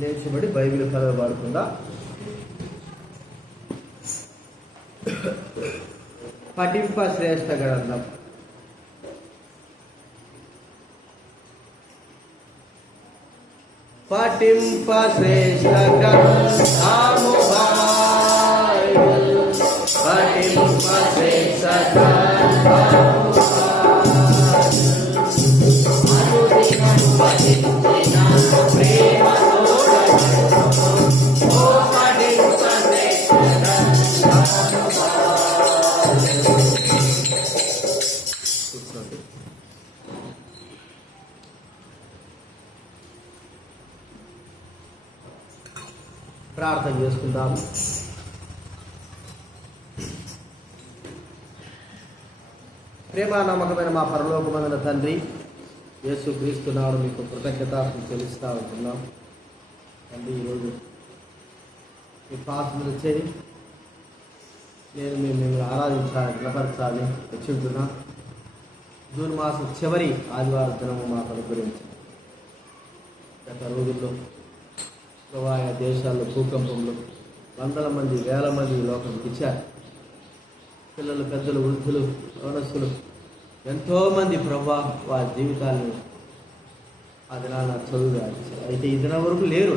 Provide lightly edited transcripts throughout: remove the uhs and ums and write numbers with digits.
లేచిబడి Bible చదవబడుతుందా? పఠింప శ్రేష్ఠ గ్రంథం. పఠింప శ్రేష్ఠ గ్రంథము Bible, పఠింప శ్రేష్ఠ గ్రంథము ప్రార్థన చేసుకుందాము. ప్రేమ నమ్మకమైన మా పరలోకమందున తండ్రి, యేసుక్రీస్తు నామమున మీకు కృతజ్ఞతాస్తుతులు చెల్లిస్తూ ఉంటున్నాం. తండ్రి, ఈరోజు మీ పాత్రలు చేరి నేను మిమ్మల్ని ఆరాధించాలని నిలబరచాలని వచ్చి ఉంటున్నాం. జూన్ మాసం చివరి ఆదివారం దినము మాకు అనుగ్రహించింది. గత రోజుల్లో ఆయా దేశాల్లో భూకంపంలో వందల మంది, వేల మంది లోకంకి ఇచ్చారు. పిల్లలు, పెద్దలు, వృద్ధులు, యవనస్తులు ఎంతోమంది ప్రభా వారి జీవితాలను ఆ దినాన చదువు రాయించారు. అయితే ఈ దినం వరకు లేరు.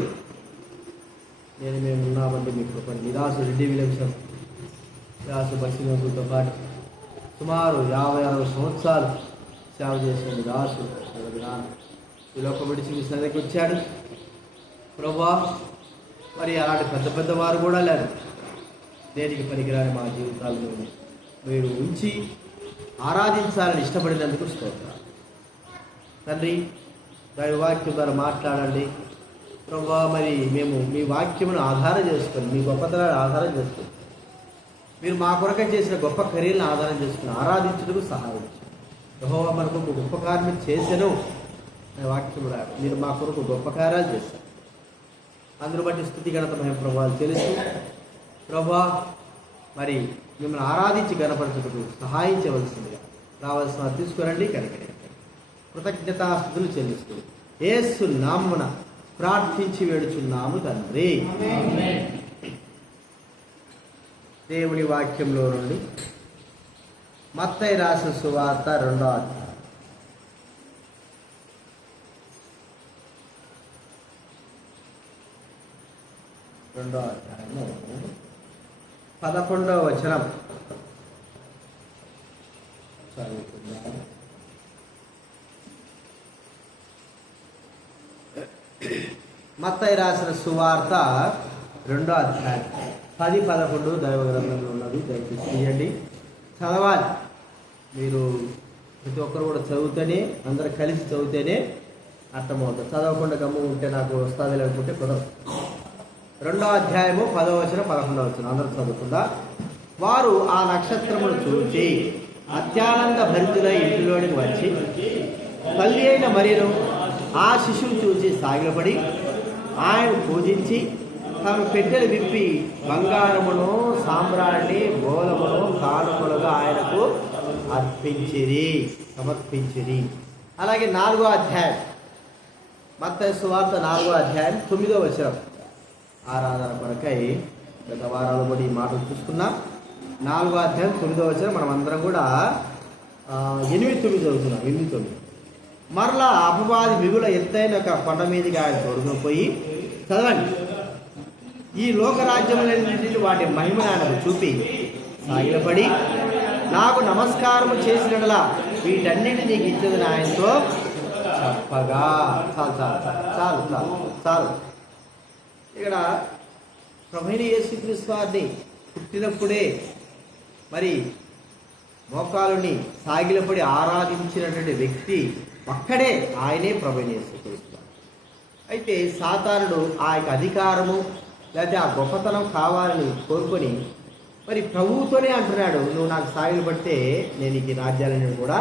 మేము ఉన్నామంటే మీకు కృపణ. నిరాశ రెడ్డి విలియమ్సన్, నిరాశ బక్షితో పాటు సుమారు 50-60 సంవత్సరాలు సేవ చేసిన నిరాశు దినాన ఈ లోకం విడిచి మీ సన్నిధికి వచ్చాడు ప్రభా. మరి అలాంటి పెద్ద పెద్ద వారు కూడా లేరు. దేనికి పనికిరాని మా జీవితాలను మీరు ఉంచి ఆరాధించాలని ఇష్టపడినందుకు స్తోత్రాలు తండ్రి. దైవవాక్యం ద్వారా మాట్లాడండి ప్రభా. మరి మేము మీ వాక్యమును ఆధారం చేసుకొని, మీ గొప్పతనాన్ని ఆధారం చేసుకొని, మీరు మా కొరక చేసిన గొప్ప కార్యాలను ఆధారం చేసుకుని ఆరాధించడానికి సహాయం చేయండి. యెహోవా మనకు ఒక గొప్ప కార్యం చేశాను అనే వాక్యం రాదు. మీరు మా కొరకు గొప్ప కార్యాలు చేశారు. అందును బట్టి స్తుతి ఘనత మహిమ ప్రభావాలు తెలుసు ప్రభా. మరి మిమ్మల్ని ఆరాధించి గణపరచుటకు సహాయం చేయవలసిందిగా రావాల్సిన తీసుకురండి. కనికరించండి. కృతజ్ఞతాస్తుతులు చెల్లిస్తూ యేసు నామమున ప్రార్థించి వేడుచున్నాము తండ్రి. దేవుని వాక్యంలో నుండి మత్తయి రాసిన సువార్త 2వ అధ్యాయం. 2వ అధ్యాయము 11వ వచనం చదువుకుందాం. మత్తయి రాసిన సువార్త 2వ అధ్యాయం 10-11 దైవ గ్రంథంలో ఉన్నది. దయచేసి తీయండి, చదవాలి. మీరు ప్రతి ఒక్కరు కూడా చదివితేనే, అందరు కలిసి చదివితేనే అర్థమవుతుంది. చదవకుండా గమ్ము ఉంటే నాకు వస్తుంది లేకుంటే కుదరదు. 2వ అధ్యాయము 10వ వచనం 11వ వచనం అందరూ చదువుకుందా. వారు ఆ నక్షత్రమును చూచి అత్యానంద భరితులై ఇంటిలోనికి వచ్చి తల్లి అయిన మరియను ఆ శిశువు చూసి సాగిలపడి ఆయన పూజించి తాను పెట్టెలు విప్పి బంగారమును, సాంబ్రాణి, గోలమును కానుకలుగా ఆయనకు సమర్పించిరి. అలాగే 4వ అధ్యాయం మత్తయి సువార్త 4వ అధ్యాయం 9వ వచనం. ఆరాధన కొరకై గత వారాలు కూడా ఈ మాటలు చూసుకున్నాం. 4వ అధ్యాయం 9వ వచనం మనం అందరం కూడా 8-9 చదువుతున్నాం. 8-9 మరలా అపవాది మిగుల ఎత్తైన ఒక కొండ మీదకి ఆయన తోడుకుని పోయి చదవండి. ఈ లోకరాజ్యములన్నింటినీ వాటి మహిమను ఆయనకు చూపి సాగిలపడి నాకు నమస్కారము చేసినట్లా వీటన్నిటి నీకు ఇచ్చేది ఆయనతో చెప్పగా. చాలు చాలు చాలు చాలు చాలు. ఇక్కడ ప్రభువైన యేసుక్రీస్తు వారిని పుట్టినప్పుడే మరి మోకాలుని సాగిలపడి ఆరాధించినటువంటి వ్యక్తి ఒక్కడే, ఆయనే ప్రభువైన యేసుక్రీస్తు. అయితే సాతానుడు ఆ యొక్క అధికారము లేకపోతే ఆ గొప్పతనం కావాలని కోరుకొని మరి ప్రభువుతోనే అంటున్నాడు, నువ్వు నాకు సాగిలు పడితే నేను ఈ రాజ్యాలను కూడా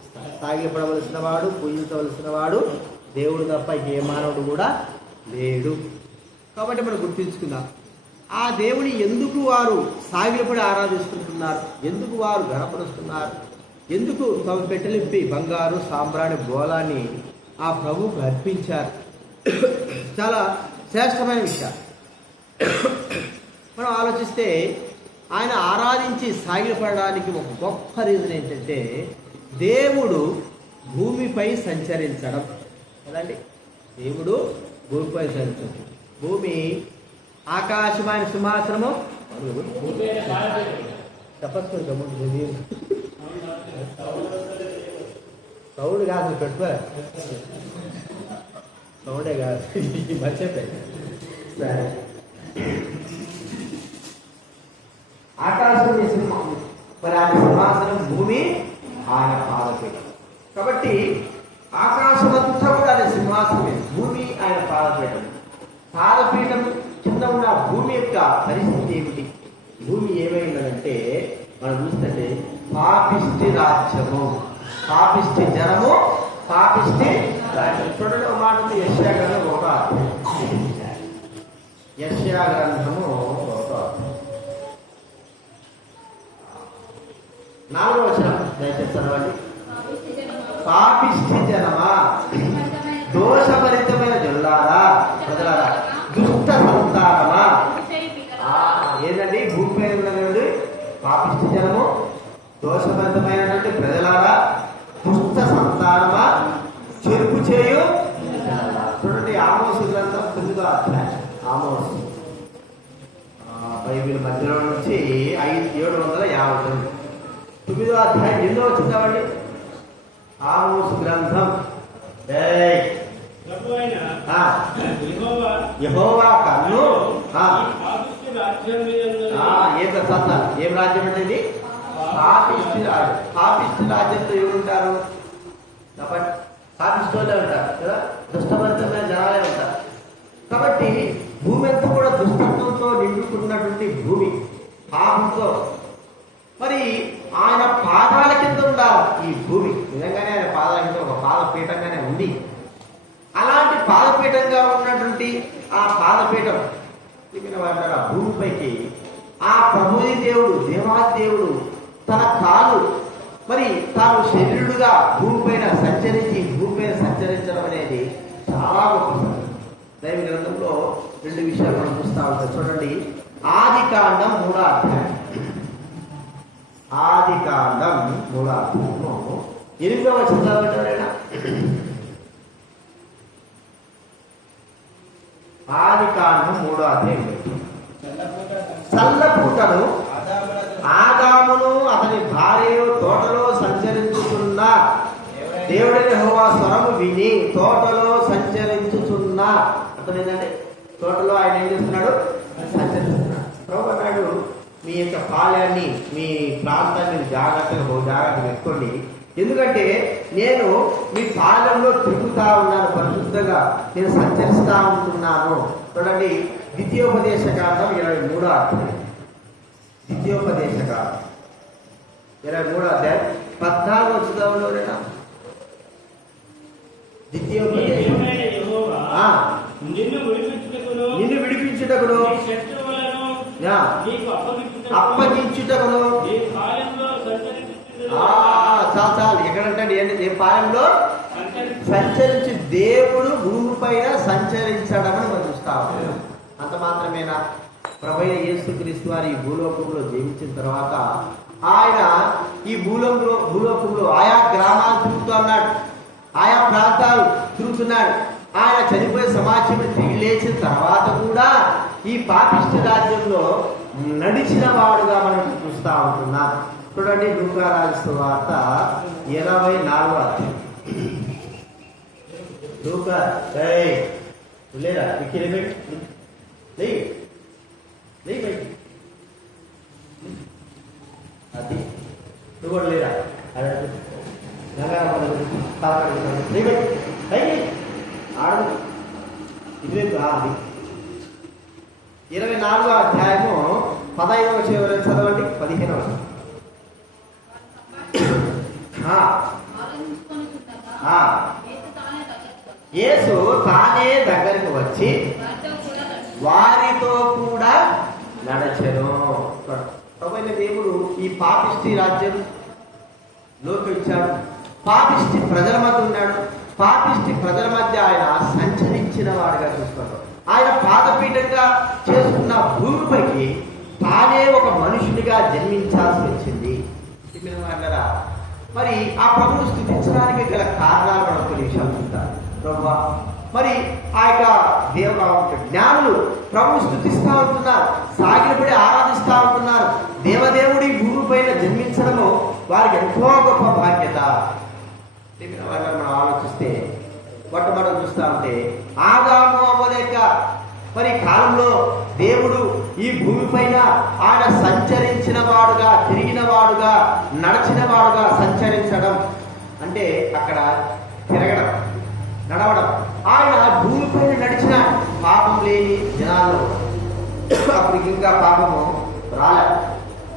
ఇస్తాను. సాగిలపడవలసిన వాడు, పూజించవలసిన వాడు దేవుడు తప్ప ఏ మానవుడు కూడా లేడు. కాబట్టి మనం గుర్తించుకుందాం, ఆ దేవుని ఎందుకు వారు సాగిలపడి ఆరాధిస్తుంటున్నారు, ఎందుకు వారు గణపరుస్తున్నారు, ఎందుకు తమ పెట్టెలిప్పి బంగారు సాంబ్రాణి బోలాన్ని ఆ ప్రభువుకు అర్పించారు. చాలా శ్రేష్టమైన విషయం. మనం ఆలోచిస్తే ఆయన ఆరాధించి సాగిలపడడానికి ఒక గొప్ప రీజన్ ఏంటంటే దేవుడు భూమిపై సంచరించడం కదండి. దేవుడు భూమిపై సంచరించడం. భూమి ఆకాశమైన సింహాసనము చెప్పచ్చు. సౌండ్ కాదు, పెట్టుకో సౌండే కాదు, మర్చిపోయి. సరే, ఆకాశం మరి ఆయన సింహాసనం, భూమి ఆయన పాదపీఠం. కాబట్టి ఆకాశం అంతా కూడా ఆయన సింహాసనమే, భూమి ఆయన పాదపీఠం. పాదపీఠం కింద ఉన్న భూమి యొక్క పరిస్థితి ఏమిటి? భూమి ఏమైందంటే మనం చూస్తే పాపిష్టి రాజ్యము, పాపిష్టి జనము, పాపిష్టి రాజ్యం. చూడండి, ఒక మాట ఉంది, యెషయా గ్రంథం 1. యెషయా గ్రంథము 4వ వచనం దయచేసి చదవండి. పాపిష్టి జనమా, దోషభరితమైన జనులారా, ప్రజలారా, దుష్ట సంతానమా. ఏంటండి భూమి పైన ఉన్నది? పాపిష్టి జనము, దోషభరితమైనటువంటి ప్రజలారా, దుష్ట సంతానమా, చెరుపు చేయు. చూడండి, ఆమోసు గ్రంథం 9వ అధ్యాయం. ఆమోసు బైబిల్ మధ్యలో నుంచి 759. 9వ అధ్యాయం 8వ చూద్దామండి. ఆమోసు గ్రంథం. యెహోవా కన్ను ఏం రాజ్యం అంటే ఇది? పాపిష్టి రాజ్యం. పాపిష్టి రాజ్యంతో ఎవరుంటారు? పాపిష్టిలో ఉంటారు కదా, దుష్టభరితమైన జనాలే ఉంటారు. కాబట్టి భూమి అంతా కూడా దుష్టత్వంతో నిండుకున్నటువంటి భూమి, పాపంతో. మరి ఆయన పాదాల కింద ఉండాలి ఈ భూమి. నిజంగానే ఆయన పాదాల కింద ఒక పాదపీఠంగానే ఉంది. అలాంటి పాదపీఠంగా ఉన్నటువంటి ఆ పాదపీఠం ఆ భూమిపైకి ఆ ప్రభుని దేవుడు, దేవాది దేవుడు తన కాలు మరి తాను శరీరుడుగా భూమిపైన సంచరించడం అనేది చాలా గొప్ప. దైవ గ్రంథంలో 2 విషయాలు మనం చూస్తూ ఉంటాం. చూడండి, ఆదికాండం 3వ అధ్యాయం. ఆదికాండం 3వ అధ్యాయము 8వ వచనం చదవండి. ఆదికాండం 3వ అధ్యాయం. చల్లపూటను ఆదామును అతని భార్యను తోటలో సంచరించుతున్నా దేవుడైన యెహోవా స్వరము విని తోటలో సంచరించుతున్నా. అతను ఏంటంటే తోటలో ఆయన ఏం చేస్తున్నాడు? సంచరిస్తున్నాడు. ప్రభు అన్నాడు, మీ యొక్క పాలయాన్ని, మీ ప్రాంతాన్ని జాగ్రత్తగా పెట్టుకోండి. ఎందుకంటే నేను మీ పాలెంలో తిరుగుతా ఉన్నాను, పరిశుద్ధంగా నేను సంచరిస్తా ఉంటున్నాను. చూడండి, ద్వితీయోపదేశకాండం 23వ అధ్యాయం. ద్వితీయోపదేశకాండం 23వ అధ్యాయం 14వ వచనంలోనేనా? ద్వితీయోపదేశం. నిన్ను విడిపించుటకును అప్పగించుటకును. చాలు ఎక్కడంటే ఏ పాలెంలో సంచరించి దేవుడు భూమి పైన సంచరించడం అని మనం చూస్తాము. అంత మాత్రమేనా? ప్రభువైన యేసుక్రీస్తు వారు ఈ భూలోకంలో జీవించిన తర్వాత ఆయన ఈ భూలోకంలో ఆయా గ్రామాలు తిరుగుతూ ఉన్నాడు, ఆయా ప్రాంతాలు తిరుగుతున్నాడు. ఆయన చనిపోయే సమాజం తిరిగి లేచిన తర్వాత కూడా ఈ పాపిష్టి రాజ్యంలో నడిచిన వాడుగా మనం చూస్తూ ఉంటున్నాం. చూడండి, లూకా రాసిన సువార్త 24వ అధ్యాయం. లూకా లేరా అది నువ్వు కూడా లేరా? ఆడదు. ఇది 24వ అధ్యాయము 15వ వచనం చదవండి. 15వ వచనం. యేసు తానే దగ్గరికి వచ్చి వారితో కూడా నడచెను. ప్రభువైన దేవుడు ఈ పాపిష్టి రాజ్యం లోకించాడు, పాపిష్టి ప్రజల మధ్య ఉన్నాడు. పాపిష్టి ప్రజల మధ్య ఆయన సంచరించిన వాడుగా చూసుకుంటాడు. ఆయన పాదపీఠంగా చేసుకున్న భూమిపైకి తానే ఒక మనుషునిగా జన్మించాల్సి వచ్చింది. మరి ఆ ప్రభువును స్థుతించడానికి గల కారణాలు మనం కొన్ని విషయాలు చూద్దాం. ప్రభువా, మరి ఆ యొక్క జ్ఞానులు ప్రభువు స్థుతిస్తూ ఉంటున్నారు, సాగిలపడి ఆరాధిస్తూ ఉంటున్నారు. దేవదేవుడి భూమి పైన జన్మించడము వారికి ఎంతో గొప్ప బాధ్యత. మనం ఆలోచిస్తే మొట్టమొదటి చూస్తూ ఉంటే ఆదాము అవ్వలేక మరి కాలంలో దేవుడు ఈ భూమి పైన ఆయన సంచరించిన వాడుగా, తిరిగిన వాడుగా, నడిచిన వాడుగా. సంచరించడం అంటే అక్కడ తిరగడం, నడవడం. ఆయన భూమి పైన నడిచిన పాపం లేని జనాలు అప్పటికి ఇంకా పాపము రాలే.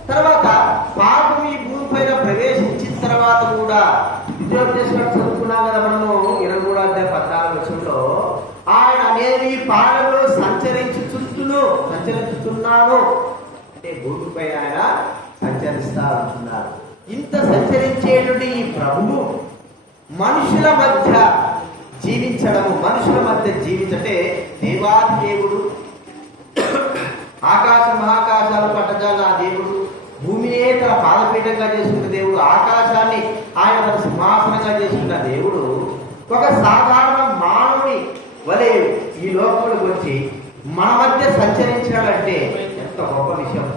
తర్వాత పాపం ఈ భూమి పైన ప్రవేశించిన తర్వాత కూడా విద్యోపదేశం చదువుకున్నాం కదా మనము 23:14 ఆయన నేను ఈ పాలనలో సంచరించుతున్నాను అంటే భూమి పైన ఆయన సంచరిస్తా ఉంటున్నారు. ఇంత సంచరించేటువంటి ఈ ప్రభువు మనుషుల మధ్య జీవించడము, మనుషుల మధ్య జీవించటే దేవాది దేవుడు, ఆకాశ మహాకాశాలు పట్టజాల ఆ దేవుడు, భూమినే తన పాదపీఠంగా చేసుకున్న దేవుడు, ఆకాశాన్ని ఆయన తన సింహాసనంగా చేసుకున్న దేవుడు ఒక సాధారణ మానవుని వలె ఈ లోకంలోకి వచ్చి మన మధ్య సంచరించాడంటే ఎంత గొప్ప విషయం.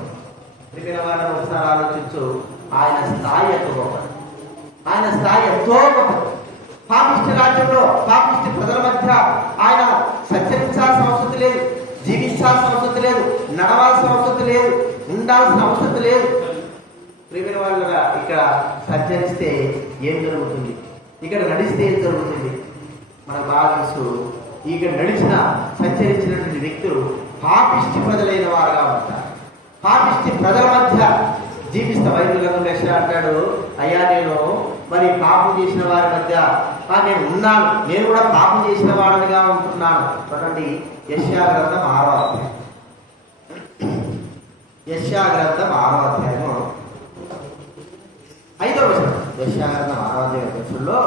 వాళ్ళని ఒకసారి ఆలోచించు. ఆయన స్థాయి ఎంత గొప్పది, ఆయన స్థాయి ఎంతో గొప్పది. పాపిష్టి రాజ్యంలో పాపిష్టి ప్రజల మధ్య ఆయన సంచరించాల్సిన అవసరం లేదు, జీవించాల్సిన అవసరం లేదు, నడవాల్సిన అవసరం లేదు, ఉండాల్సిన అవసరం లేదు. ప్రియమైన వాళ్ళగా ఇక్కడ సంచరిస్తే ఏం జరుగుతుంది, ఇక్కడ నడిస్తే ఏం జరుగుతుంది మనకు బాగా తెలుసు. ఇక్కడ సంచరించినటువంటి వ్యక్తులు పాపిష్టి ప్రజలైన వారుగా ఉంటారు. పాపిష్టి ప్రజల మధ్య జీవిస్తా. బైబిల్ గ్రంథంలో అంటాడు, అయ్యా నేను మరి పాపం చేసిన వారి మధ్య నేను ఉన్నాను, నేను కూడా పాపం చేసిన వాడిగా ఉంటున్నాను. చూడండి యెషయా గ్రంథం 6వ అధ్యాయం, యెషయా గ్రంథం 6వ అధ్యాయము 5వ వచనం. యెషయా గ్రంథం 6వ అధ్యాయంలో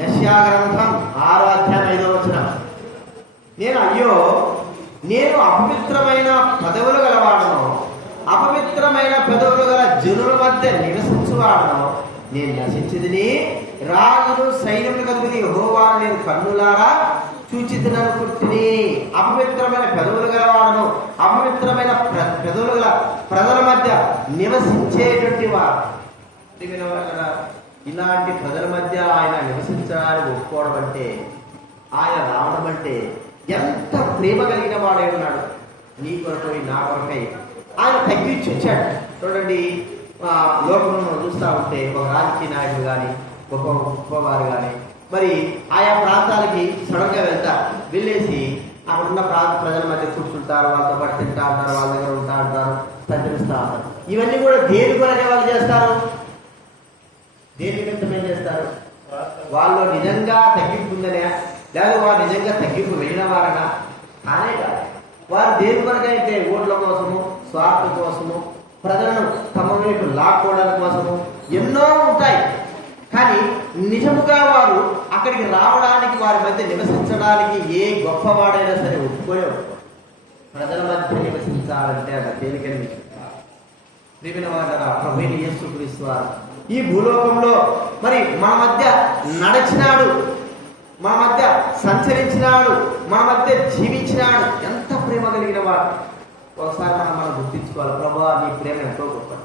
యెషయా గ్రంథం 6వ అధ్యాయం 5వ వచనం. నేను అపవిత్రమైన పదవులు గలవాడను, అపవిత్రమైన పదవులు గల జనుల మధ్య నివసించువాడను. నేను నశించిదిని, రాజును సైన్యములకు అధిపతి యెహోవాను నేను కన్నులారా చూచిదనుకుంటుని. అపవిత్రమైన పెదవులు గలవాడను, అపవిత్రమైన పెదవులు గల ప్రజల మధ్య నివసించేటువంటి వాడు. ఇలాంటి ప్రజల మధ్య ఆయన నివసించడానికి ఒప్పుకోవడం అంటే, ఆయన రావడం అంటే ఎంత ప్రేమ కలిగిన వాడై ఉన్నాడు. నీ కొరకై నా కొరకై ఆయన తగ్గించి వచ్చాడు. చూడండి, లోకంలో చూస్తూ ఉంటే ఒక రాజకీయ నాయకుడు కానీ గొప్పవారు కానీ మరి ఆయా ప్రాంతాలకి సడన్గా వెళ్తారు. వెళ్ళేసి అక్కడ ఉన్న ప్రాంత ప్రజల మధ్య కూర్చుంటారు, వాళ్ళతో పాటు తింటా ఉంటారు, వాళ్ళ దగ్గర ఉంటా ఉంటారు, సంచరిస్తూ ఉంటారు. ఇవన్నీ కూడా దేని కొరకే వాళ్ళు చేస్తారు, దేని నిమిత్తమే చేస్తారు? వాళ్ళు నిజంగా తగ్గింపు ఉందనే, లేదా వారు నిజంగా తగ్గింపు వెళ్ళిన వారనా? కానే కాదు. వారు దేని కొరకైతే ఓట్ల కోసము, స్వార్థం కోసము, ప్రజలను తమ వైపు లాక్కోవడం కోసము ఎన్నో ఉంటాయి. కానీ నిజముగా వారు అక్కడికి రావడానికి, వారి మధ్య నివసించడానికి ఏ గొప్పవాడైనా సరే ఒప్పుకోలే. ప్రజల మధ్య నివసించాలంటే అది తేలికైన విషయం. ప్రియమైన వారు, ప్రభువైన యేసుక్రీస్తు వారు ఈ భూలోకంలో మరి మన మధ్య నడిచినాడు, మన మధ్య సంచరించినాడు, మన మధ్య జీవించినాడు. ఎంత ప్రేమ కలిగిన వాడు. ఒకసారి మనం గుర్తించుకోవాలి, ప్రభువా నీ ప్రేమ ఎంతో గొప్పది.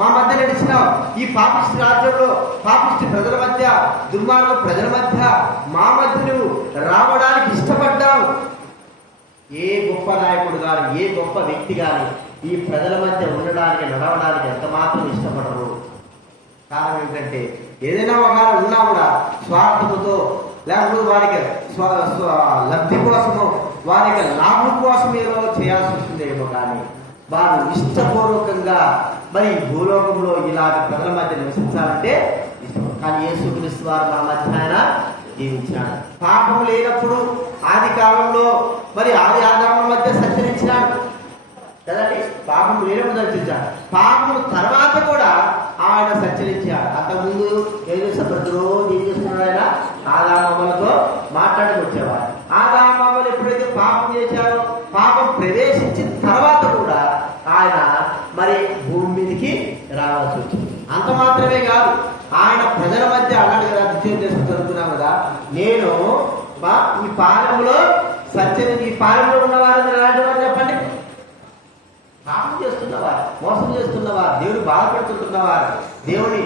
మా మధ్య నడిచినావు. ఈ పాపిష్టి రాజ్యంలో పాపిష్టి ప్రజల మధ్య, దుర్మార్గ ప్రజల మధ్య మా మధ్య నువ్వు రావడానికి ఇష్టపడ్డావు. ఏ గొప్ప నాయకుడు కానీ, ఏ గొప్ప వ్యక్తి కానీ ఈ ప్రజల మధ్య ఉండడానికి, నడవడానికి ఎంత మాత్రం ఇష్టపడరు. కారణం ఏంటంటే, ఏదైనా ఒక ఉన్నా కూడా స్వార్థముతో, లేకపోతే వారికి లబ్ధి కోసము, వారి యొక్క లాభం కోసం ఏదో చేయాల్సి వస్తుందేమో, కానీ వారు ఇష్టపూర్వకంగా మరి భూలోకంలో ఇలాంటి ప్రజల మధ్య నివసించాలంటే ఇష్టం. కానీ యేసుక్రీస్తు వారు మన మధ్య ఆయన జీవించాడు. పాపం లేనప్పుడు ఆది కాలంలో మరి ఆది ఆదాముల మధ్య సంచరించినాడు కదండి. పాపం లేనప్పుడు సంచరించాడు. పాపం తర్వాత కూడా ఆయన సంచరించాడు. అంతకుముందు ఏం చేస్తారు? ప్రతిరోజు ఏం చేస్తున్నాడు? ఆయన ఆదామమ్మలతో మాట్లాడుకొచ్చేవాడు. ఆదామమ్మలు ఎప్పుడైతే పాపం చేశారో, పాపం ప్రవేశించిన తర్వాత కూడా ఆయన మరి భూమి మీదకి రావాల్సి వచ్చింది. అంత మాత్రమే కాదు, ఆయన ప్రజల మధ్య అన్నాడు కదా, ద్వితీయోపదేశం చదువుతున్నాం కదా, నేను ఈ పాలెంలో ఈ పాలెంలో ఉన్నవారు ఎలాంటి వారు చెప్పండి? పాపం చేస్తున్నవారు, మోసం చేస్తున్నవారు, దేవుడు బాధపడుతుంటున్నవారు, దేవుని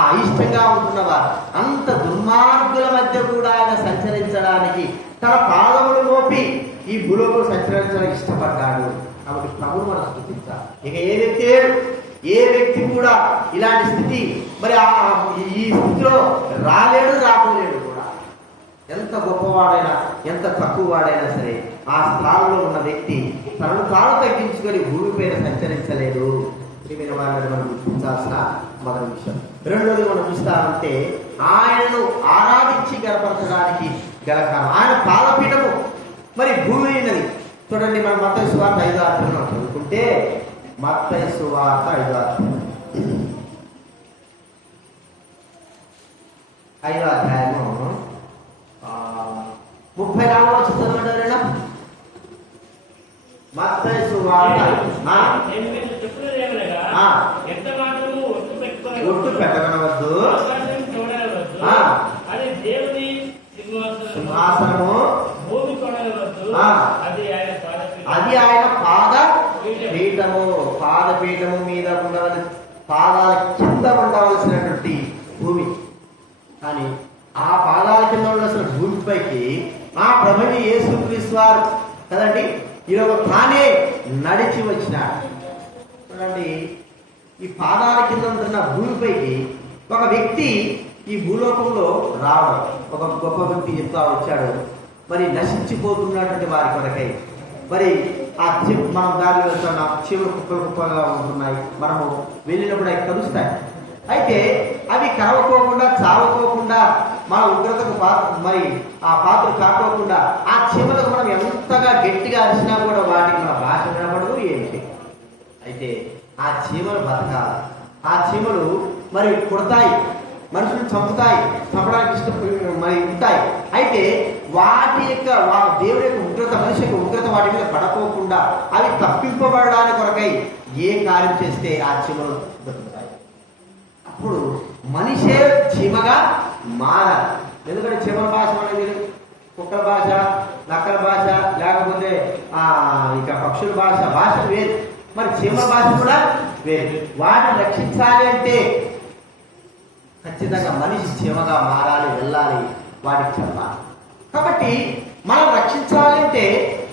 అయిష్టంగా ఉంటున్నవారు, అంత దుర్మార్గుల మధ్య కూడా ఆయన సంచరించడానికి తన పాదములు మోపి ఈ భూలోకంలో సంచరించడానికి ఇష్టపడ్డాడు. కాబట్టి ప్రభువు మనం స్తుతించాలి. ఇక ఏ వ్యక్తి కూడా ఇలాంటి స్థితి మరి ఈ స్థితిలో రాబోలేడు కూడా. ఎంత గొప్పవాడైనా, ఎంత తక్కువ వాడైనా సరే, ఆ స్థానంలో ఉన్న వ్యక్తి తనను తాను తగ్గించుకొని భూమిపైన సంచరించలేదు. ప్రియమైన వారిని మనం గుర్తించాల్సిన మొదటి విషయం. రెండోది మనం చూస్తామంటే, ఆయనను ఆరాధించి గనపరచడానికి గల కారణం ఆయన పాదపీఠము మరి భూమి ఉన్నది. చూడండి, మనం మత్తయి సువార్త 5వ అధ్యాయం చదువుకుంటే, మత్తయి సువార్త 5వ అధ్యాయము 34వ వచనం చదవండి. మత్తయి సువార్త ఒట్టు పెట్టగనవద్దు, సింహాసనము అది ఆయన పాదపీఠము మీద ఉండవలసి, పాదాల కింద ఉండవలసినటువంటి భూమి. కానీ ఆ పాదాల కింద ఉండవలసిన భూమిపైకి ఆ ప్రభుని యేసుక్రీస్తు వారు కదండి ఈరోజు తానే నడిచి వచ్చినాడు. చూడండి, ఈ పాదాల కింద ఉంటున్న భూమిపైకి ఒక వ్యక్తి ఈ భూలోకంలో రావడం, ఒక గొప్ప వ్యక్తి చెప్తా వచ్చాడు. మరి నశించిపోతున్నటువంటి వారి కొరకై మరి మనం దారిలో వెళ్తున్నాం, చీమలు కుప్పలుగా ఉంటున్నాయి, మనము వెళ్ళినప్పుడు అవి కలుస్తాయి. అయితే అవి కరవకోకుండా, చావకోకుండా, మన ఉగ్రతకు మరి ఆ పాత్ర కాకోకుండా, ఆ చీమలకు మనం ఎంతగా గట్టిగా అరిచినా కూడా వాటికి మన భాష వినబడదు, ఏంటి. అయితే ఆ చీమలు బతకాలి. ఆ చీమలు మరి కుడతాయి, మనుషులు చంపడానికి మరి ఉంటాయి. అయితే వాటి యొక్క దేవుడి యొక్క ఉగ్రత, మనిషి యొక్క ఉగ్రత వాటి మీద పడకోకుండా అవి తప్పింపబడడానికి కొరకై ఏ కార్యం చేస్తే ఆ చీమలు దొరుకుతాయి. అప్పుడు మనిషే చీమగా మారాలి. ఎందుకంటే చీమల భాష అనేది కుక్కల భాష, నక్కల భాష, లేకపోతే ఇక పక్షుల భాష వేరు. మరి చీమల భాష కూడా వేరు. వాటిని రక్షించాలి అంటే ఖచ్చితంగా మనిషి చీమగా మారాలి, వెళ్ళాలి, వాటికి చెప్పాలి. కాబట్టి మనం రక్షించాలంటే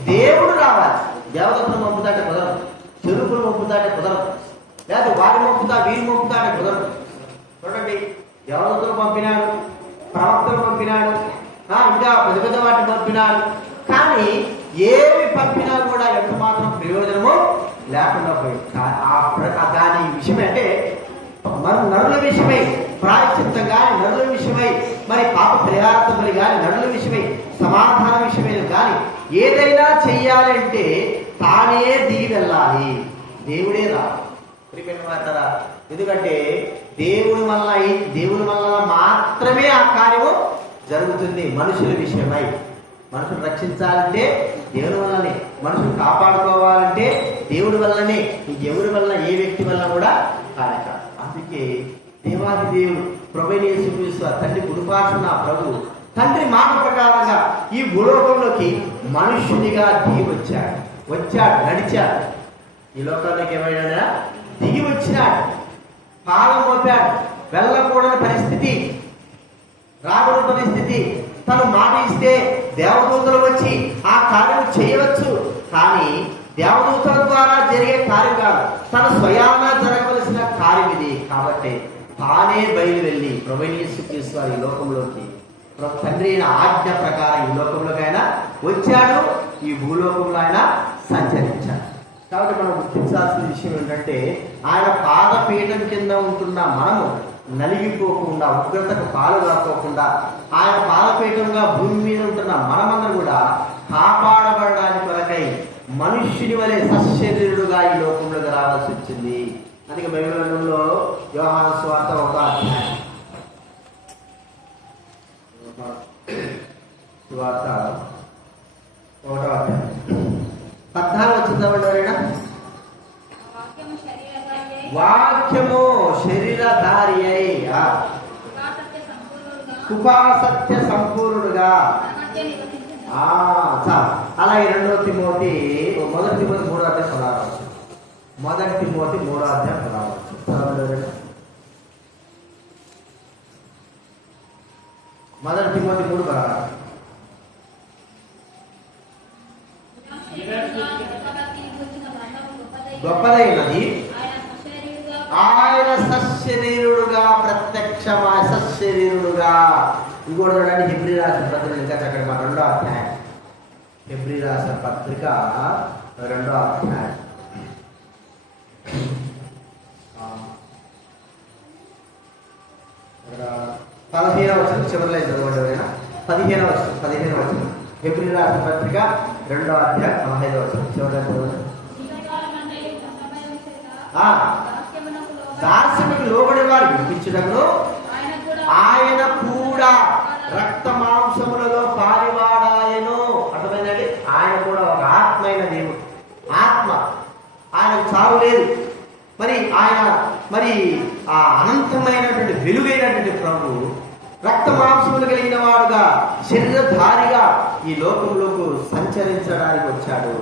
దేవుడు రావాలి. దేవతను పంపుతాడే కుదరదు, చెరుకులు పంపుతాడే కుదరదు, లేదా వారి వీరి పంపుతాడే కుదరదు. చూడండి, దేవతను పంపినాడు, ప్రవక్తలు పంపినాడు, ఇంకా పెద్ద వాటిని పంపినాడు. కానీ ఏమి పంపినా కూడా ఎంత మాత్రం ప్రయోజనము లేకుండా పోయింది. దాని విషయం అంటే నరుల విషయమై ప్రాయశ్చిత్తం కానీ, నరుల విషయమై మరి పాప పరిహారార్థములు కానీ, నరుల విషయమై సమాధాన విషయమై కానీ ఏదైనా చెయ్యాలంటే తానే దిగి వెళ్ళాలి, దేవుడే రావాలి. ఎందుకంటే దేవుని వల్ల మాత్రమే ఆ కార్యము జరుగుతుంది. మనుషుల విషయమై మనుషులు రక్షించాలంటే దేవుని వల్లనే, మనుషులు కాపాడుకోవాలంటే దేవుడి వల్లనే, ఇంకెవరి వల్ల ఏ వ్యక్తి వల్ల కూడా కాదు. అందుకే దేవాది దేవుడు ప్రభువైన యేసుక్రీస్తు తండ్రి గురుపార్శ్వన ప్రభు తండ్రి మాట ప్రకారంగా ఈ భూలోకంలోకి మనుష్యునిగా దిగి వచ్చాడు, నడిచాడు. ఈ లోకంలోకి ఏమైనా దిగి వచ్చినాడు, పాదం మోపాడు. వెళ్ళకూడని పరిస్థితి, రాకూడని పరిస్థితి. తను మాట ఇస్తే దేవదూతలు వచ్చి ఆ కార్యం చేయవచ్చు, కానీ దేవదూతల ద్వారా జరిగే కార్యం కాదు, తన స్వయానా జరగవలసిన కార్యం ఇది. కాబట్టి తానే బయలు వెళ్ళి ప్రభువైన యేసుక్రీస్తు వారు ఈ లోకంలోకి తండ్రి అయిన ఆజ్ఞ ప్రకారం ఈ లోకంలోకి ఆయన వచ్చాడు, ఈ భూలోకంలో ఆయన సంచరించాడు. కాబట్టి మనం గుర్తించాల్సిన విషయం ఏంటంటే, ఆయన పాదపీఠం కింద ఉంటున్న మనము నలిగిపోకుండా, ఉగ్రతకు పాలు కాకోకుండా, ఆయన పాలపీఠంగా భూమి మీద ఉంటున్న మనమందరం కూడా కాపాడబడడానికి కొరకై మనుష్యుని వలె సశరీరుడుగా ఈ లోకంలోకి రావాల్సి వచ్చింది. అందుకే బైబిల్ గ్రంథంలో యోహాను సువార్త 1వ అధ్యాయం, సువార్త 1వ అధ్యాయం 14 వచ్చిందా? వాక్యము శరీరధారి అయి కృపాసత్య సంపూర్ణుడుగా. అలాగే 2వ తిమోతి 3వ అధ్యాయం 16. 1 తిమోతి 3వ అధ్యాయం 16. 1 తిమోతి 3:16. గొప్పదైనది ఆయన సశరీరుడుగా, ప్రత్యక్షమైన సశరీరుడుగా. ఇంకోటి చూడండి, హెబ్రీ రాసిన పత్రిక ఇంకా చక్కటి మాట, 2వ అధ్యాయం. హెబ్రీ రాసిన పత్రిక 2వ అధ్యాయం 15వ వచనం చివరిలో చదవండి ఎవరైనా. 15వ వచనం హెబ్రీ రాసిన పత్రిక 2వ అధ్యాయం 15వ వచనం చివరిలో చదవండి. దాస్యముకు లోబడి వారు వినిపించడంలో ఆయన కూడా రక్త మాంసములలో పారివాడాయను. అర్థమైందండి? ఆయన కూడా ఒక ఆత్మైన దేవుడు, ఆత్మ. ఆయనకు చావు లేదు. మరి ఆ అనంతమైనటువంటి వెలుగైనటువంటి ప్రభు రక్త మాంసములు కలిగిన వాడుగా, శరీరధారిగా ఈ లోకంలోకి సంచరించడానికి వచ్చాడు.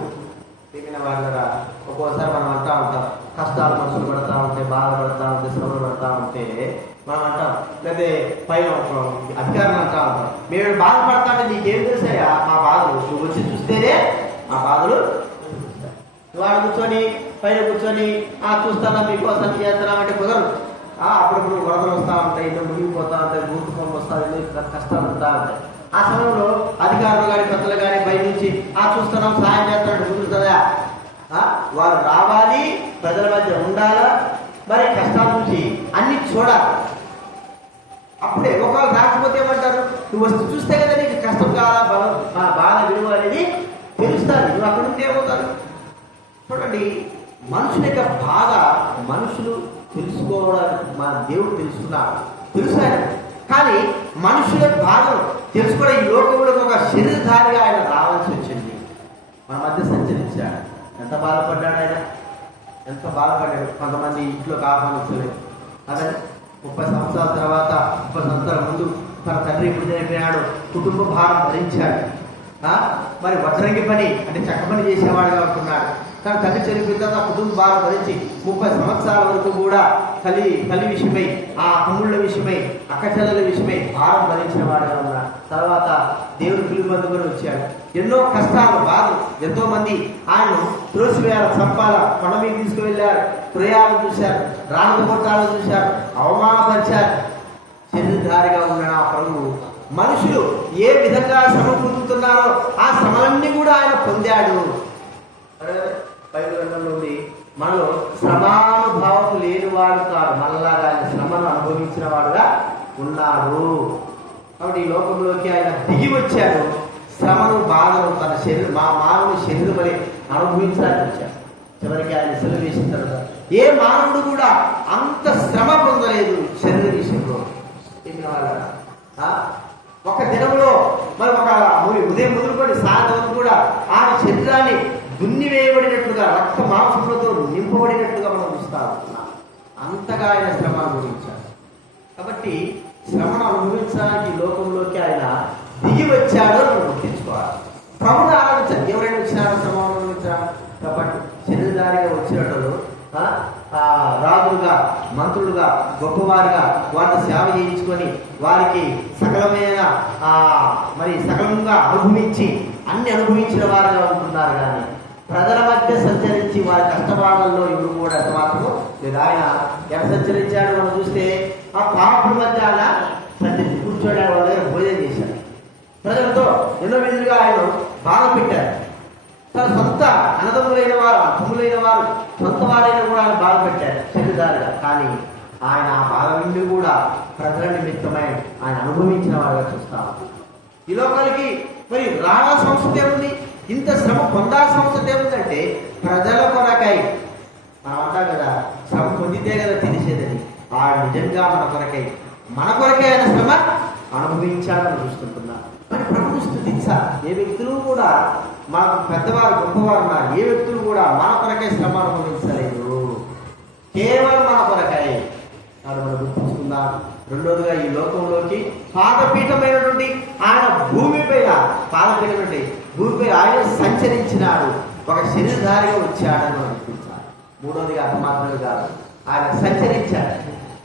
వాళ్ళరా ఒక్కోసారి మనం అంటా ఉంటాం, కష్టాలు మనుషులు పడతా ఉంటే, బాధపడతా ఉంటే, శ్రమలు పడతా ఉంటే మనం అంటాం, లేదా పైన అధికారులు అంటా ఉంటాం, మేము బాధపడతా అంటే నీకేం తెలుసాయా మా బాధలు, నువ్వు వచ్చి చూస్తేనే మా బాధలు. వాడు కూర్చొని పైన కూర్చొని చూస్తానా మీకోసం చేస్తున్నామంటే కుదరదు. అప్పుడప్పుడు వరదలు వస్తూ ఉంటాయి, ఇల్లు మునిగిపోతా ఉంటాయి, భూకంపం వస్తుంది, కష్టాలు వస్తూ ఉంటాయి. ఆ సమయంలో అధికారులు కానీ పెద్దలు కానీ బయట నుంచి చూస్తున్నాం సహాయం చేస్తానంటే కుదురుతుందా? వారు రావాలి, ప్రజల మధ్య ఉండాలా, మరి కష్టాల నుంచి అన్ని చూడాలి. అప్పుడే ఒకవేళ రాకపోతే ఏమంటారు, నువ్వు వస్తూ చూస్తే కదా నీకు కష్టం కావాలా, బాధ విలువ అనేది తెలుస్తుంది. నువ్వు అక్కడ ఉంటే ఏమవుతారు? చూడండి, మనుషుల యొక్క బాధ మనుషులు తెలుసుకోవడానికి మన దేవుడు తెలుసుకున్నారు, తెలుసాడు. కానీ మనుషుల బాధను తెలుసుకోవడం ఈ లోకంలో ఒక శరీరధారిగా ఆయన రావాల్సి వచ్చింది. మన మధ్య సంచరించాడు. ఎంత బాధపడ్డాడు ఆయన, ఎంత బాధపడ్డాడు. కొంతమంది ఇంట్లోకి ఆహ్వానించలేదు. అదే 30 సంవత్సరాల తర్వాత, 30 సంవత్సరాల ముందు తన తండ్రి ఇప్పుడు చనిపోయినాడు, కుటుంబ భారం భరించాడు. మరి వడ్రంగి పని అంటే చెక్క పని చేసేవాడుగా ఉంటున్నాడు. తన తండ్రి చనిపోయిన తర్వాత కుటుంబ భారం భరించి 30 సంవత్సరాల వరకు కూడా తల్లి విషయమై, ఆ తమ్ముళ్ళ విషయమై, అక్కచెల్లెల విషయమై భారం భరించిన వాడుగా ఉన్నాడు. తర్వాత దేవుడు పిలుపుకొని వచ్చాడు. ఎన్నో కష్టాలు, బాధలు, ఎంతో మంది ఆయన్ను త్రోసివేయాలి, చంపాల, కొండ మీద తీసుకువెళ్ళారు, ప్రయాణం చూశారు, రాళ్ళ కొట్టాలను చూశారు, అవమానపరిచారు. శరీరధారిగా ఉన్న ఆ ప్రభువు మనుషులు ఏ విధంగా శ్రమ పొందుతున్నారో ఆ శ్రమలన్నీ కూడా ఆయన పొందాడు. బైబిల్ గ్రంథంలో ఉంది, మనలో శ్రమానుభావం లేనివాడు కాదు, మనలాగా ఆయన శ్రమను అనుభవించిన వాడుగా ఉన్నాడు. కాబట్టి ఈ లోకంలోకి ఆయన దిగి వచ్చాడు. శ్రమను, బాధను తన మానవుని శరీరం అని అనుభవించడానికి వచ్చాడు. చివరికి ఆయన సెలవు వేసిన తర్వాత ఏ మానవుడు కూడా అంత శ్రమ పొందలేదు శరీర విషయంలో. ఒక దినంలో మరి ఒక ఉదయం మొదలుకొని సాయంత్రం కూడా ఆయన శరీరాన్ని దున్నివేయబడినట్లుగా, రక్త మాంసములతో నింపబడినట్లుగా మనం చూస్తా ఉంటున్నాం. అంతగా ఆయన శ్రమ అనుభవించాడు. కాబట్టి శ్రమను అనుభవించడానికి లోకంలోకి ఆయన దిగి వచ్చాడో మనం గుర్తించుకోవాలి. ప్రభుని ఆలోచించాలి. ఎవరైనా వచ్చినారో శ్రమ అనుభవించారు కాబట్టి శరీరధారిగా వచ్చినట్లు రాజులుగా, మంత్రులుగా, గొప్పవారుగా వారిని సేవ చేయించుకొని వారికి సకలంగా అనుభవించి అన్ని అనుభవించిన వారుగా ఉంటున్నారు. కానీ ప్రజల మధ్య సంచరించి వారి కష్టబాధల్లో ఇవి కూడా మాత్రము లేదు. ఆయన ఎలా సంచరించాడు మనం చూస్తే ఆ పాపల మధ్య ఆయన సంచరించి కూర్చోడానికి వాళ్ళ దగ్గర భోజనం చేశాడు. ప్రజలతో ఎన్నో విధులుగా ఆయన బాధ పెట్టారు. తన సొంత అన్నదమ్ములైన వారు, తమ్ములైన వారు, సొంత వారైన కూడా ఆయన బాధ పెట్టారు శరీరధారిగా. కానీ ఆయన ఆ బాధ నుండి కూడా ప్రజల నిమిత్తమై ఆయన అనుభవించిన వాడుగా చూస్తాం. ఈ లోకానికి మరి రావా సంస్థ ఏముంది, ఇంత శ్రమ పొందాల్సిన సంస్థ ఏముందంటే ప్రజల కొరకై. మనం అంటాం కదా, శ్రమ పొందితే కదా తెలిసేదని. ఆ నిజంగా మన కొరకై ఆయన శ్రమ అనుభవించాలని చూస్తుంటున్నా. మరి ప్రభువు స్తుతించా. ఏ వ్యక్తులు కూడా మనకు పెద్దవారు గొప్పవారు ఉన్నారు, ఏ వ్యక్తులు కూడా మన కొరకై శ్రమ అనుభవించలేదు, కేవలం మన కొరకై. అది మనం గుర్తుంచుకుందాం. రెండోదిగా ఈ లోకంలోకి పాదపీఠమైనటువంటి ఆయన భూమిపై ఆయన సంచరించినాడు, ఒక శరీరధారిగా వచ్చాడని మనం గుర్తించాలి. మూడోదిగా అది మాత్రమే కాదు, ఆయన సంచరించాడు,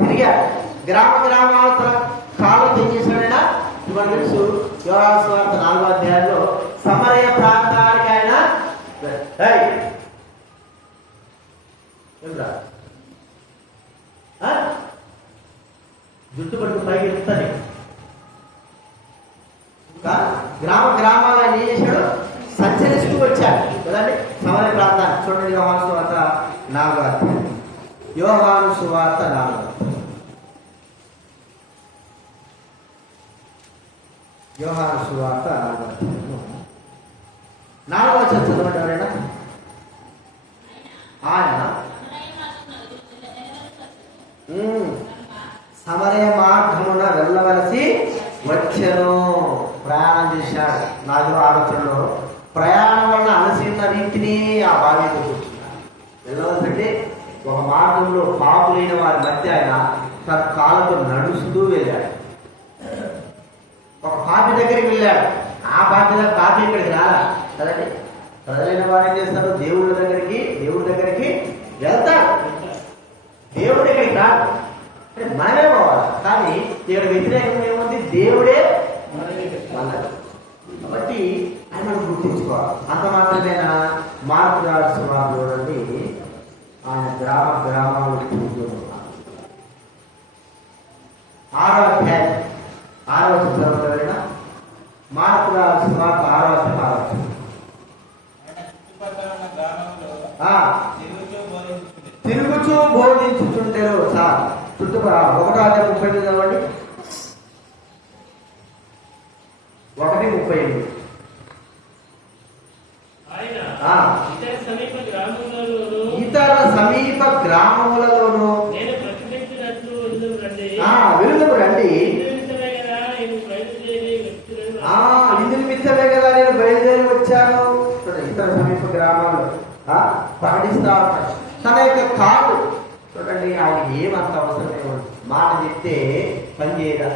తిరిగాడు. గ్రామాల కాలం ఏం చేశాడైనా మనకు తెలుసు. యోహాను సువార్త 4వ అధ్యాయంలో సమరయ ప్రాంతానికి ఆయన జుట్టు పట్టుకు పైకి ఎత్తుతాడు. గ్రామాలు ఆయన ఏం చేశాడు, సంచరిస్తూ వచ్చాడు కదండి సమరయ ప్రాంతానికి. చూడండి, యోహాను సువార్త 4వ అధ్యాయం. యోహాను సువార్త 4వ యోహాను సువార్త 4వ వచనం చదవండి ఎవరైనా. ఆయన సమరయ మార్గమున వెళ్ళవలసి వచ్చెను. ప్రయాణం చేశాడు. నాకు ఆలోచనలో ప్రయాణం వల్ల అలసిన రీతిని ఆ బాధ్యత కూర్చున్నాడు. వెళ్ళవలసింటే ఒక మార్గంలో పాపులైన వారి మధ్య ఆయన తన కాళ్ళతో నడుస్తూ వెళ్ళాడు. ఒక పాపి దగ్గరికి వెళ్ళాడు. ఆ పాపి ఇక్కడికి రాలా కదండి. ప్రజలైన వారు ఏం చేస్తారు, దేవుడి దగ్గరికి వెళ్తాడు. దేవుడి దగ్గరికి రాడు, అంటే మనమే పోవాలి. కానీ ఇక్కడ వ్యతిరేకంగా ఏముంది, దేవుడే అన్నాడు. కాబట్టి ఆయన మనం గుర్తించుకోవాలి. అంత మాత్రమేనా, మార్పు రావాల్సిన వారు చూడండి, ఆయన గ్రామాలు చూస్తూ ఉన్నారు. 6వ అధ్యాయం 6వ చదవైనా మార్పు రావాల్సిన వారు 6వ అధ్యాయం. తిరుగుచూ బోధించుచుంటారు సార్. 1వ అధ్యాయం 38 చదవండి. 1:38. ఇతర సమీప గ్రామములలోను వెలుగు రండి, ఇందు నిమిత్తమే కదా నేను బయలుదేరి వచ్చాను. ఇతర సమీప గ్రామాలు ప్రకటిస్తా ఉంటాడు. తన యొక్క కాదు చూడండి, ఆయనకి ఏమంత అవసరం. మాట చెప్తే పని చేయరా,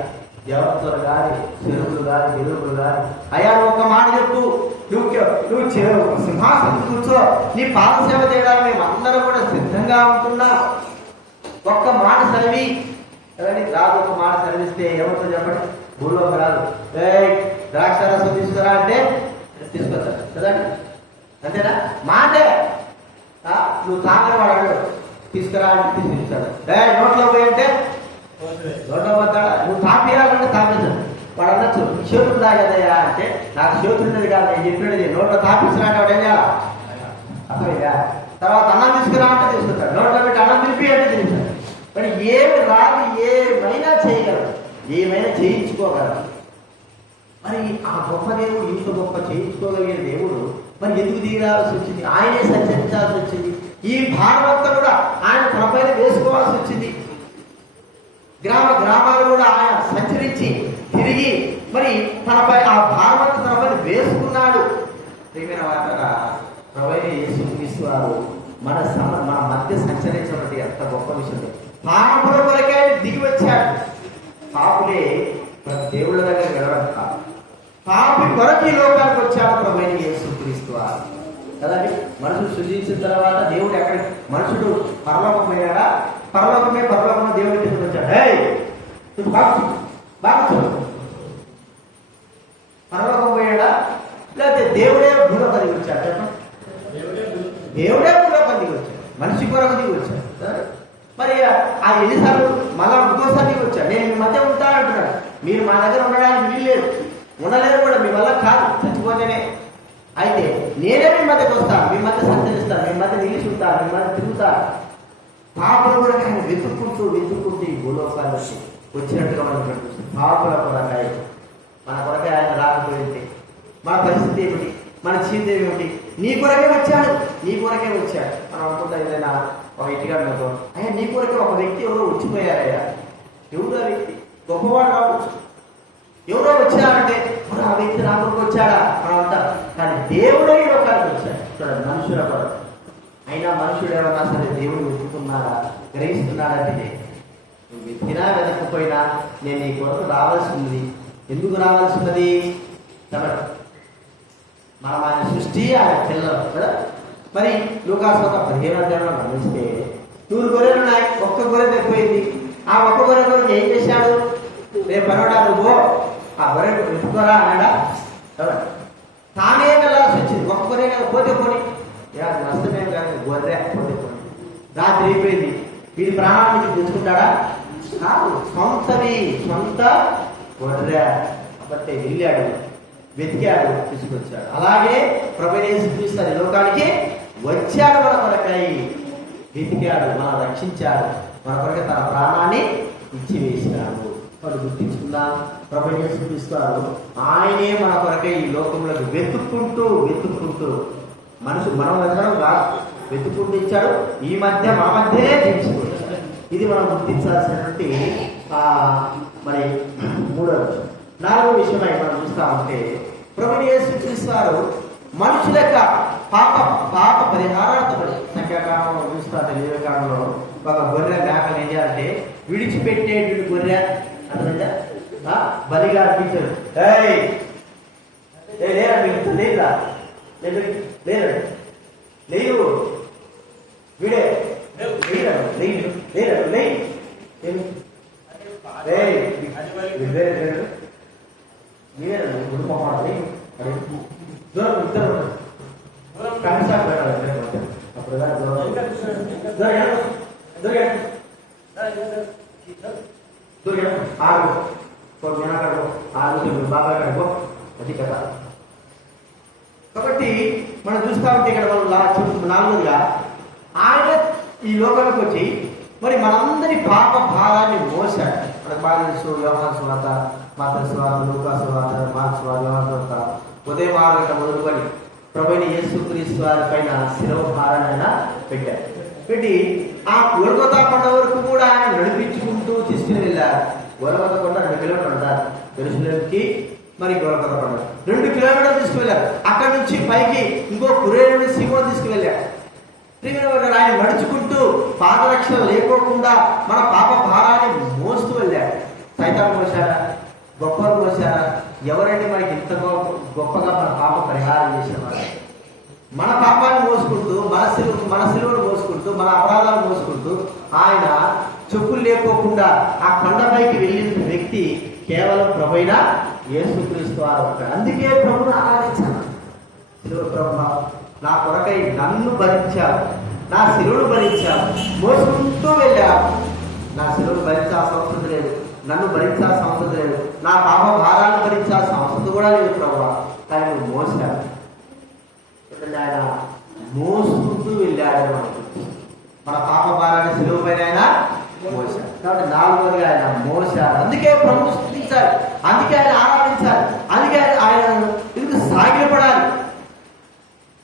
దేవతలు కానీ చెరువులు కానీ ఎరువులు కానీ, అయ్యా ఒక మాట చెప్పు, నువ్వు సింహాసనం కూర్చో, నీ పాద సేవ చేయడానికి మేము అందరం కూడా సిద్ధంగా ఉంటున్నాం. ఒక్క మాట సరివి కదండి. రాదు, ఒక మాట సరివిస్తే ఏమవుతుందో చెప్పండి, భూలోకి రాదు. ద్రాక్షరసం తీసుకురా అంటే తీసుకొచ్చాడు కదండి, అంతేనా? మాటే నువ్వు తాగవాడు తీసుకురా అంటే తీసుకొచ్చాడు. నోట్లో పోయి అంటే నోట్లో పోతాడా, నువ్వు తాపియాలంటే తాపించాడు. వాడు అనొచ్చు చేతులు తాగదయ్యా అంటే, నాకు చేతులు ఉన్నది కాదు, నేను చెప్పినది నోట్లో తాపించినాడు. వాడు ఏం చేయాలి అసలుగా. తర్వాత అన్నం తీసుకురా అంటే తీసుకొస్తాడు, నోట్లో పెట్టి అన్నం తిరిపి అంటే తినిపిస్తాడు. మరి ఏమి రాదు, ఏమైనా చేయగలరు, ఏమైనా చేయించుకోగలరు. మరి ఆ గొప్ప దేవుడు, ఇంత గొప్ప చేయించుకోగలిగే దేవుడు మరి ఎందుకు దిగాల్సి వచ్చింది? ఆయనే సంచరించాల్సి వచ్చింది. ఈ భారమంతా కూడా ఆయన తనపైన వేసుకోవాల్సి వచ్చింది. గ్రామాలు కూడా ఆయన సంచరించి తిరిగి మరి తనపై ఆ భారమంతా తనపైన వేసుకున్నాడు. ప్రియమైన వారులారా, ప్రభువైన యేసుక్రీస్తు వారు మన మధ్య సంచరించినటువంటి ఎంత గొప్ప విషయం. పాపుల కొరకే దిగి వచ్చాడు. పాపులే దేవుళ్ళ దగ్గర వెళ్ళడం కాదు, పాపి కొరకు ఈ లోకానికి వచ్చాడు ప్రభువైన యేసుక్రీస్తు వారు కదండి. మనుషులు సృజించిన తర్వాత దేవుడు ఎక్కడ, మనుషుడు పరలోకం పోయాడా, పరలోకం దేవుడి కిందకి వచ్చాడు. బాగా పరలోకం పోయాడా, లేకపోతే దేవుడే భూలోకం దిగి వచ్చాడు? దేవుడే భూలోకం దిగి వచ్చాడు, మనిషి కొరకు దిగి వచ్చాడు. మరి ఆ ఎన్నిసార్లు మళ్ళా ఇంకోసారి దిగి వచ్చాడు. నేను మీ మధ్య ఉంటానంటున్నాడు. మీరు మా దగ్గర ఉండడానికి వీల్లేదు, ఉండలేరు కూడా, మీ వల్ల కాదు, చచ్చిపోతేనే. అయితే నేనే మీ మధ్యకి వస్తాను, మీ మధ్య సంచరిస్తాను, మీ మధ్య నిలిచి ఉంటాను, మీ మధ్య తిరుగుతాను. పాపల కొరకు ఆయన వెతుక్కుంటూ ఈ భూలోకానికి వచ్చినట్టుగా మనం కనిపిస్తుంది. పాపల కొరకాయ మన కొరకే ఆయన రాకపోయింది. మన పరిస్థితి ఏమిటి, మన జీవితం ఏమిటి? నీ కొరకే వచ్చాడు. మనం అనుకుంటా ఏదైనా ఒక ఇంటికాడతో అయ్యా నీ కొరకే ఒక వ్యక్తి ఎవరో వచ్చిపోయారయ్యా. ఎవరో వ్యక్తి గొప్పవాడు కావచ్చు, ఎవరో వచ్చారంటే ఆ వ్యక్తి నా కొరకు వచ్చాడా మనం అంటాం. కానీ దేవుడే లోకానికి వచ్చాడు. చూడండి, మనుషుల కొరకు. అయినా మనుషుడు ఎవరన్నా సరే దేవుడు వెతుకున్నాడా, గ్రహిస్తున్నాడంటే నువ్వు వెతికినా వెతకపోయినా నేను నీ కొరకు రావాల్సి ఉన్నది. ఎందుకు రావాల్సి ఉన్నది? చెప్పడం మనం ఆయన సృష్టి, ఆయన పిల్లలు కదా. మరి లూకాసు 15వ అధ్యాయంలో గమనిస్తే 100 గొర్రెలు ఉన్నాయి, ఒక్క గొర్రె తప్పిపోయింది. ఆ ఒక్క గొర్రె కొరకు ఏం చేశాడు? రేపు పనోడా నువ్వు ఆ గొర్రె వెతుకోరా అన్నాడా? తానే వెళ్ళాల్సి వచ్చింది. ఒక్క గొర్రె కదా, పోతే పోని నష్టమేం కాదు, గొర్రె పోతే పోని. రాత్రి అయిపోయింది, వీడి ప్రాణాన్ని తెచ్చుకుంటాడా? కాదు, సొంత గొర్రె కాబట్టి వెళ్ళాడు, వెతికాడు, తీసుకొచ్చాడు. అలాగే ప్రభువైన యేసుక్రీస్తు లోకానికి వచ్చాడు, మన కొరకై వెతికాడు, మనం రక్షించాడు, మన కొరకై తన ప్రాణాన్ని ఇచ్చి వేసినాడు. వాళ్ళు గుర్తించుకుందాం, ప్రభువైన యేసుక్రీస్తు ఆయనే మన కొరకై ఈ లోకంలోకి వెతుక్కుంటూ మనం వెతకడం కాదు, వెతుక్కుంటూ ఇచ్చాడు. ఈ మధ్య మన మధ్యనే తీసుకొచ్చాడు. ఇది మనం గుర్తించాల్సినటువంటి మరి 4వ విషయమై మనం చూస్తా ఉంటే ప్రభువైన యేసుక్రీస్తు మనుషుల యొక్క పాప పరిహారార్థం సంఖ్యాకాలంలో చూస్తా. లేవికాలంలో ఒక గొర్రె మేకలు ఏం చేయాలంటే విడిచిపెట్టేటువంటి గొర్రె అంటే బలిగా అర్పించారు. లేదా లేదు వీడే కాబట్టి మనం చూస్తా ఉంటే ఇక్కడ మనం 4గా ఆయన ఈ లోకానికి వచ్చి మరి మనందరి పాప భారాన్ని మోసాడు. మనకు బాగా తెలుసు, యోహాను సువార్త, మత్తయి సువార్త, లూకా సువార్త, మార్కు సువార్త, యోహాను సువార్త ఉదయం 6 గంటల మొదలుకొని ప్రభువైన యేసుక్రీస్తు వారి పైన శిలువ భారాన్ని ఆయన పెట్టి ఆ గొల్గొతా కొండ వరకు కూడా ఆయన నడిపించుకుంటూ తీసుకుని వెళ్ళారు. గొల్గొతా కొండ 2 కిలోమీటర్లు ఉంటారు యెరూషలేముకి, మరి గొల్గొతా కొండ 2 కిలోమీటర్లు తీసుకువెళ్ళారు. అక్కడి నుంచి పైకి ఇంకో కురేయుని సీమోను తీసుకువెళ్ళారు. ఆయన నడుచుకుంటూ పాదరక్షణ లేకోకుండా మన పాప భారాన్ని మోస్తూ వెళ్ళాడు. సైతాన్ని మోసారా, గొప్పలు మోసారా? ఎవరంటే మనకి ఇంత గొప్పగా మన పాప పరిహారం చేసేవారు? మన పాపాన్ని మోసుకుంటూ, మన సిలువను మోసుకుంటూ, మన అపరాధాలు మోసుకుంటూ ఆయన చెప్పులు లేకోకుండా ఆ కొండపైకి వెళ్ళిన వ్యక్తి కేవలం ప్రభువైన యేసుక్రీస్తు వారు. అందుకే ప్రభువును ఆరాధించాను. ప్రభు నా కొరకై నన్ను భరించావు, నా శిలువను భరించావు, మోసుకుంటూ వెళ్ళావు. నా శిలువను భరించాల్సిన అవసరం లేదు, నన్ను భరించాల్సిన అవసరం లేదు, నా పాప భారాన్ని భరించాల్సిన అవసరం కూడా లేదు ప్రభువా. కానీ నువ్వు మోసావు. ఆయన మోసుకుంటూ వెళ్ళాడు. మన పాప భారాన్ని శిలువ పైన ఆయన మోసాడు. కాబట్టి 4వదిగా ఆయన మోసాడు. అందుకే ప్రభు స్తుతించాలి, అందుకే ఆయన ఆరాధించాలి, అందుకే ఆయన ఎందుకు సాగిలపడాలి.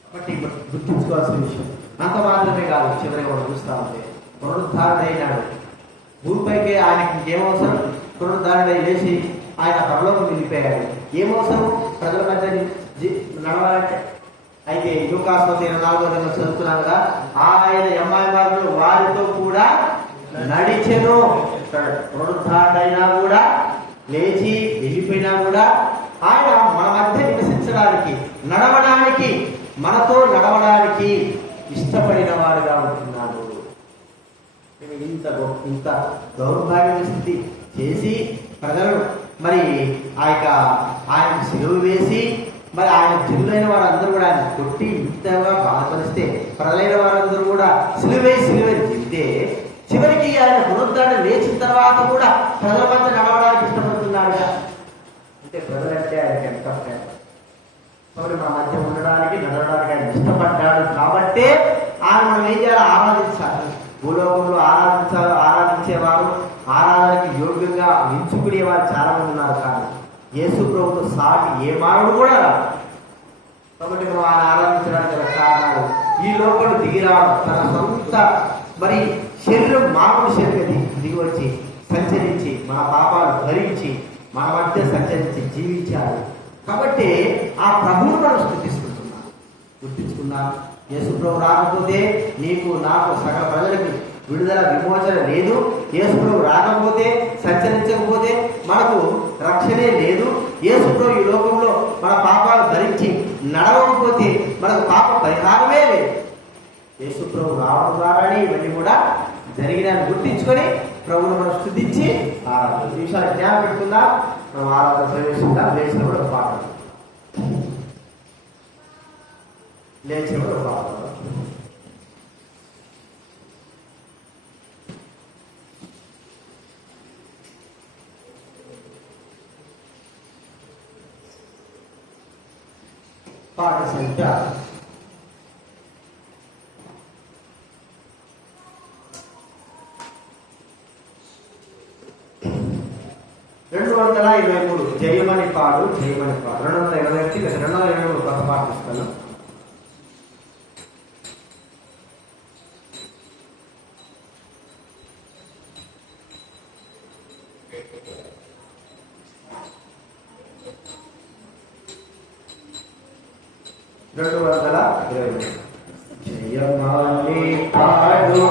కాబట్టి గుర్తుంచుకోవాల్సిన విషయం అంత మాత్రమే కాదు. చివరిగా మనం చూస్తా ఉంటే పునరుద్ధారణ అయినాడు. భూమిపైకి ఆయనకి ఇంకేమవసరం? పునరుద్ధారణ లేచి ఆయన పరలోకం వెళ్ళిపోయాడు. ఏమవసరం? ప్రజల మధ్య నడవాలంటే. అయితే లూకాసు 24వ చదువుతున్నాం కదా, ఆయన ఎమ్మాయి మార్గంలో వారితో కూడా నడిచెను. పునరుద్ధారణ అయినా కూడా, లేచి వెళ్ళిపోయినా కూడా ఆయన మన మధ్య నివసించడానికి, నడవడానికి, మనతో నడవడానికి ఇష్టపడిన వాడుగా ఉంటున్నాడు. ఇంత దౌర్భాగ్య స్థితి చేసి ప్రజలు మరి ఆయన సిలువ వేసి మరి ఆయన జనులైన వారందరూ కూడా ఆయన కొట్టి ఇంతగా బాధపరిస్తే ప్రజలైన వారందరూ కూడా సిలువే చెబితే చివరికి ఆయన పునరుద్ధరణ లేచిన తర్వాత కూడా ప్రజల మధ్య నడవడానికి ఇష్టపడుతున్నాడు. అంటే ప్రజలంటే ఆయనకి ఎంత ప్రేమ. కాబట్టి మన మధ్య ఉండడానికి, నడవడానికి ఆయన ఇష్టపడ్డాడు. కాబట్టే ఆయన మనం ఏం చేయాలి? ఆరాధించాలి. భూలోకంలో ఆరాధించేవారు, ఆరాధనకి యోగ్యంగా ఎంచుకునేవారు చాలా మంది ఉన్నారు. కానీ యేసు ప్రభుతో సాటి ఏ మానవుడు కూడా రాదు. కాబట్టి మనం ఆయన ఆరాధించడానికి గల కారణాలు, ఈ లోపల దిగిరావడం, తన సొంత మరి శరీరం మానవుడి శరీరం దిగి వచ్చి సంచరించి మన పాపాలు భరించి మన మధ్య సంచరించి జీవించాడు. కాబట్టి ఆ ప్రభువును మనం స్తుతిస్తున్నాం, గుర్తించుకున్నాం. యేసు ప్రభు రాకపోతే నీకు నాకు సకల ప్రజలకి విడుదల విమోచన లేదు. యేసు ప్రభు రాకపోతే, సంచరించకపోతే మనకు రక్షణే లేదు. యేసు ప్రభు ఈ లోకంలో మన పాపాలు భరించి నడవకపోతే మనకు పాప పరిహారమే లేదు. యేసు ప్రభు రావడం ద్వారానే ఇవన్నీ కూడా జరిగినాన్ని గుర్తించుకొని ప్రభువును మనం స్తుతించి ఆరాధన. ఈ విషయాలు జ్ఞానం పెట్టుకుందాం. మనం ఆరాధన ప్రవేశిద్దాం. లేచినప్పుడు ఒక పాట, లేచినప్పుడు ఒక పాట. పాట సంఖ్య 223. జయమని పాడు, జయమని పాడు. 221 223 కొత్త పాట ఇస్తాను. జయమని పాడు